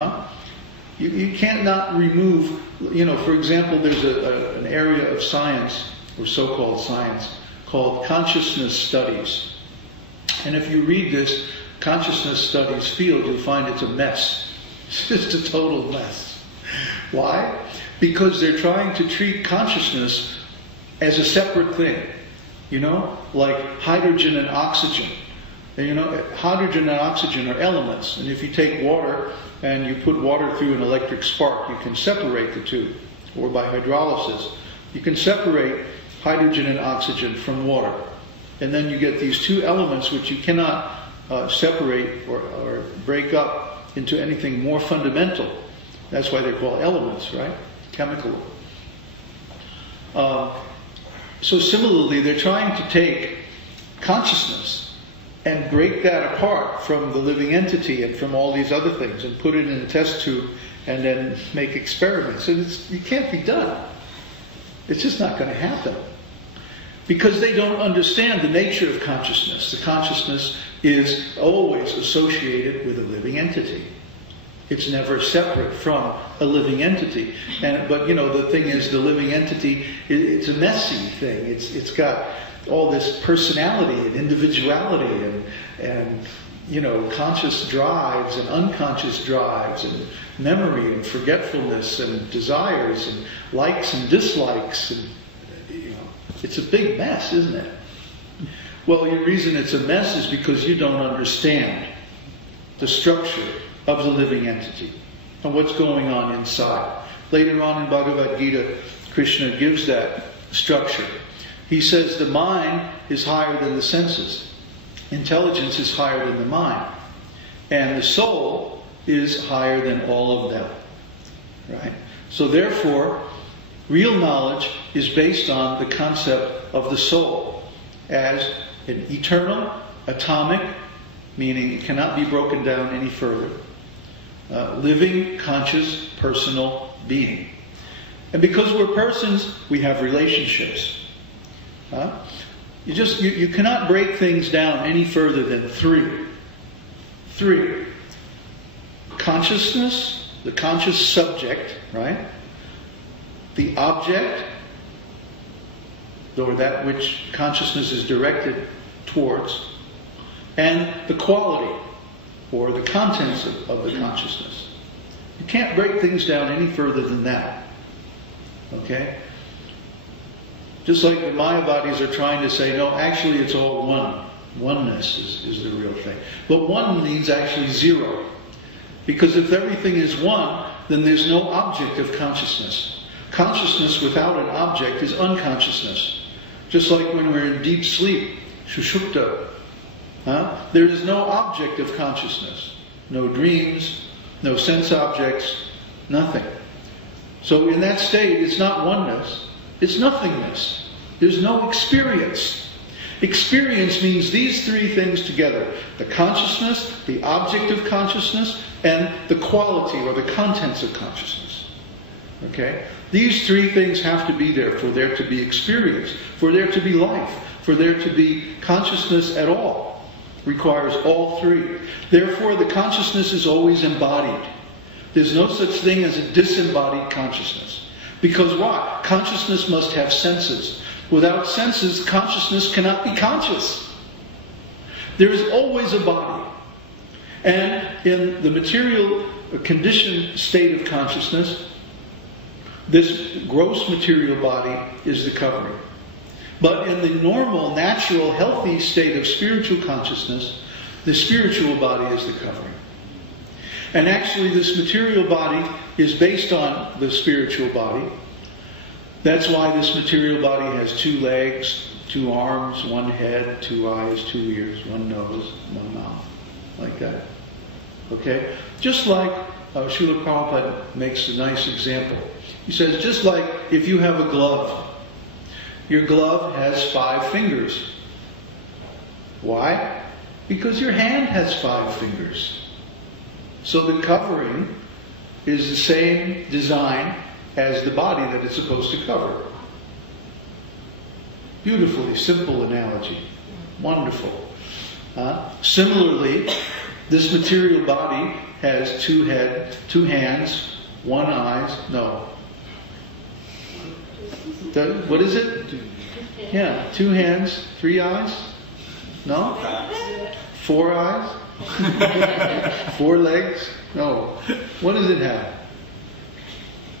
You can't not remove, for example, there's an area of science, or so-called science, called consciousness studies. And if you read this consciousness studies field, you'll find it's a mess. It's just a total mess. Why? Because they're trying to treat consciousness as a separate thing. Like hydrogen and oxygen. Hydrogen and oxygen are elements. And if you take water and you put water through an electric spark, you can separate the two. Or by hydrolysis, you can separate hydrogen and oxygen from water. And then you get these two elements which you cannot separate or break up into anything more fundamental. That's why they're called elements, right? Chemical. So similarly, they're trying to take consciousness and break that apart from the living entity and from all these other things and put it in a test tube and then make experiments. And it can't be done. It's just not going to happen. Because they don't understand the nature of consciousness. The consciousness is always associated with a living entity. It's never separate from a living entity. But the thing is, the living entity, it's a messy thing. It's got all this personality and individuality and conscious drives and unconscious drives and memory and forgetfulness and desires and likes and dislikes. And it's a big mess, isn't it? Well, the reason it's a mess is because you don't understand the structure of the living entity and what's going on inside. Later on in Bhagavad-gītā, Kṛṣṇa gives that structure. He says the mind is higher than the senses. Intelligence is higher than the mind. And the soul is higher than all of them. Right? So therefore, real knowledge is based on the concept of the soul as an eternal, atomic, meaning it cannot be broken down any further, living, conscious, personal being. And because we're persons, we have relationships. You cannot break things down any further than three. Three. Consciousness, the conscious subject, right? The object, or that which consciousness is directed towards, and the quality, or the contents of the consciousness. You can't break things down any further than that. Okay? Just like the Mayavadis are trying to say, no, actually it's all one. Oneness is the real thing. But one means actually zero. Because if everything is one, then there's no object of consciousness. Consciousness without an object is unconsciousness. Just like when we're in deep sleep, sushupta. There is no object of consciousness. No dreams, no sense objects, nothing. So in that state, it's not oneness, it's nothingness. There's no experience. Experience means these three things together. The consciousness, the object of consciousness, and the quality or the contents of consciousness. Okay? These three things have to be there for there to be experience, for there to be life, for there to be consciousness at all. Requires all three. Therefore, the consciousness is always embodied. There's no such thing as a disembodied consciousness. Because why? Consciousness must have senses. Without senses, consciousness cannot be conscious. There is always a body. And in the material conditioned state of consciousness, this gross material body is the covering. But in the normal, natural, healthy state of spiritual consciousness, the spiritual body is the covering. And actually this material body is based on the spiritual body. That's why this material body has 2 legs, 2 arms, 1 head, 2 eyes, 2 ears, 1 nose, 1 mouth. Like that. Okay? Just like Srila Prabhupada makes a nice example. He says, just like if you have a glove, your glove has 5 fingers. Why? Because your hand has 5 fingers. So the covering is the same design as the body that it's supposed to cover. Beautifully simple analogy. Wonderful. Similarly, This material body has two hands, one eye. No. What is it? Yeah, 2 hands, 3 eyes? No? 4 eyes? 4 legs? No. What does it have?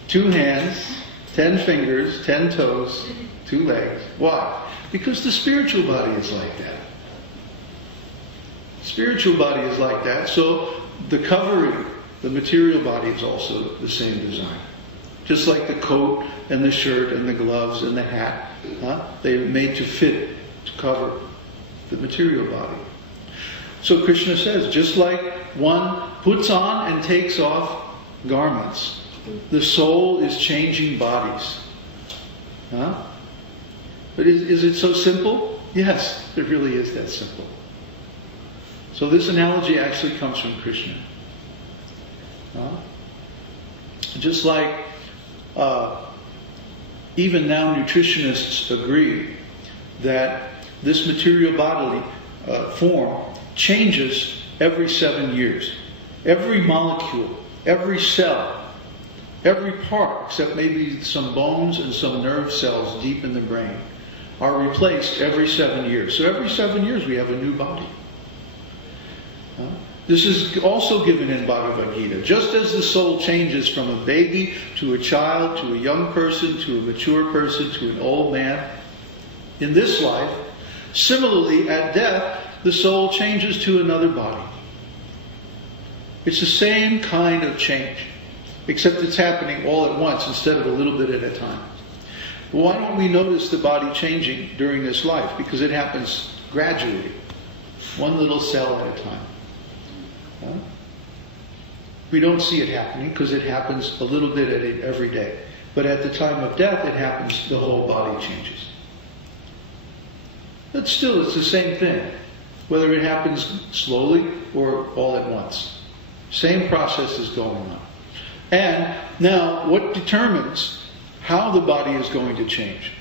2 hands, 10 fingers, 10 toes, 2 legs. Why? Because the spiritual body is like that. Spiritual body is like that, so the covering, the material body is also the same design. Just like the coat and the shirt and the gloves and the hat, they're made to fit, to cover the material body. So Kṛṣṇa says, just like one puts on and takes off garments, the soul is changing bodies. But is it so simple? Yes, it really is that simple. So this analogy actually comes from Kṛṣṇa. Just like even now nutritionists agree that this material bodily form changes every 7 years. Every molecule, every cell, every part, except maybe some bones and some nerve cells deep in the brain, are replaced every 7 years. So every 7 years we have a new body. This is also given in Bhagavad-gītā. Just as the soul changes from a baby to a child, to a young person, to a mature person, to an old man in this life, similarly at death, the soul changes to another body. It's the same kind of change, except it's happening all at once instead of a little bit at a time. Why don't we notice the body changing during this life? Because it happens gradually, one little cell at a time. We don't see it happening because it happens a little bit every day. But at the time of death, it happens, the whole body changes. But still, it's the same thing, whether it happens slowly or all at once. Same process is going on. And now, what determines how the body is going to change?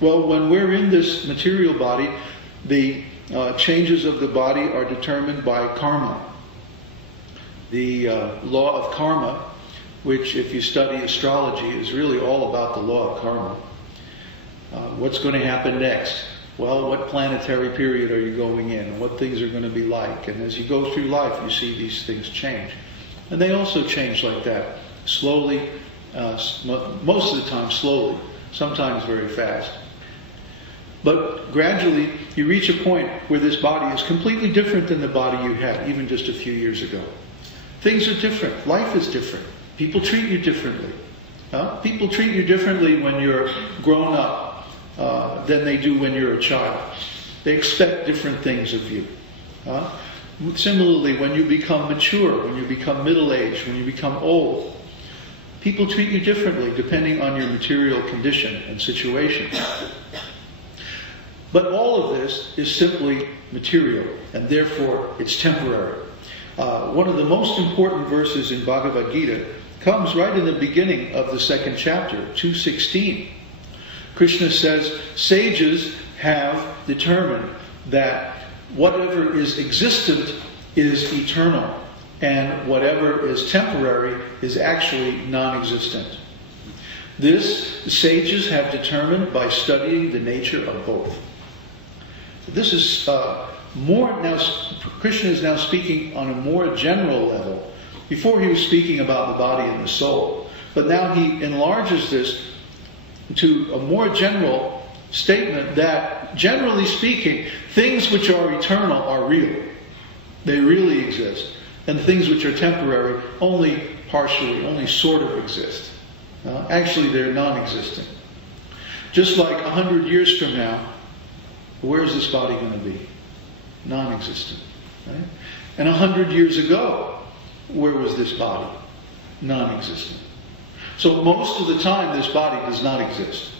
Well, when we're in this material body, the changes of the body are determined by karma. The law of karma, which if you study astrology is really all about the law of karma. What's going to happen next? Well, what planetary period are you going in? And what things are going to be like? And as you go through life, you see these things change. And they also change like that. Slowly, most of the time slowly, sometimes very fast. But gradually, you reach a point where this body is completely different than the body you had even just a few years ago. Things are different. Life is different. People treat you differently. People treat you differently when you're grown up than they do when you're a child. They expect different things of you. Similarly, when you become mature, when you become middle-aged, when you become old, people treat you differently depending on your material condition and situation. But all of this is simply material, and therefore it's temporary. One of the most important verses in Bhagavad-gītā comes right in the beginning of the 2nd chapter, 2:16. Kṛṣṇa says, sages have determined that whatever is existent is eternal, and whatever is temporary is actually non-existent. This, the sages have determined by studying the nature of both. This is more now. Kṛṣṇa is now speaking on a more general level. Before he was speaking about the body and the soul, but now he enlarges this to a more general statement that, generally speaking, things which are eternal are real. They really exist. And things which are temporary only partially, only sort of exist. Actually, they're non-existent. Just like 100 years from now, where's this body going to be? Non-existent. Right? And 100 years ago, where was this body? Non-existent. So most of the time, this body does not exist.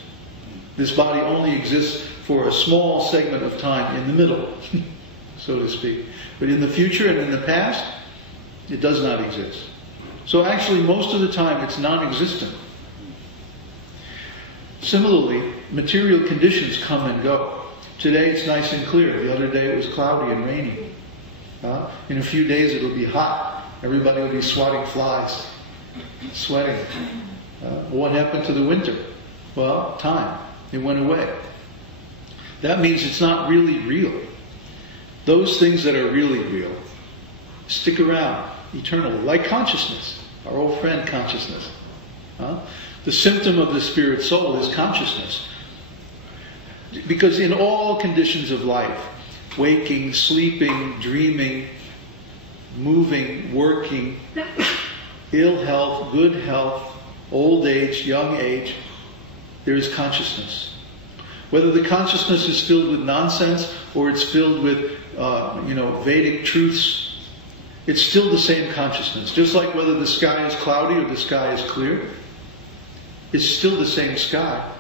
This body only exists for a small segment of time in the middle, so to speak. But in the future and in the past, it does not exist. So actually, most of the time, it's non-existent. Similarly, material conditions come and go. Today it's nice and clear. The other day it was cloudy and rainy. In a few days it'll be hot. Everybody will be swatting flies, sweating. What happened to the winter? Well, time. It went away. That means it's not really real. Those things that are really real stick around eternally, like consciousness, our old friend consciousness. The symptom of the spirit soul is consciousness. Because in all conditions of life, waking, sleeping, dreaming, moving, working, ill health, good health, old age, young age, there is consciousness. Whether the consciousness is filled with nonsense or it's filled with, Vedic truths, it's still the same consciousness. Just like whether the sky is cloudy or the sky is clear, it's still the same sky.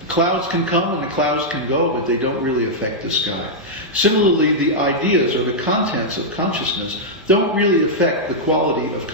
The clouds can come and the clouds can go, but they don't really affect the sky. Similarly, the ideas or the contents of consciousness don't really affect the quality of consciousness.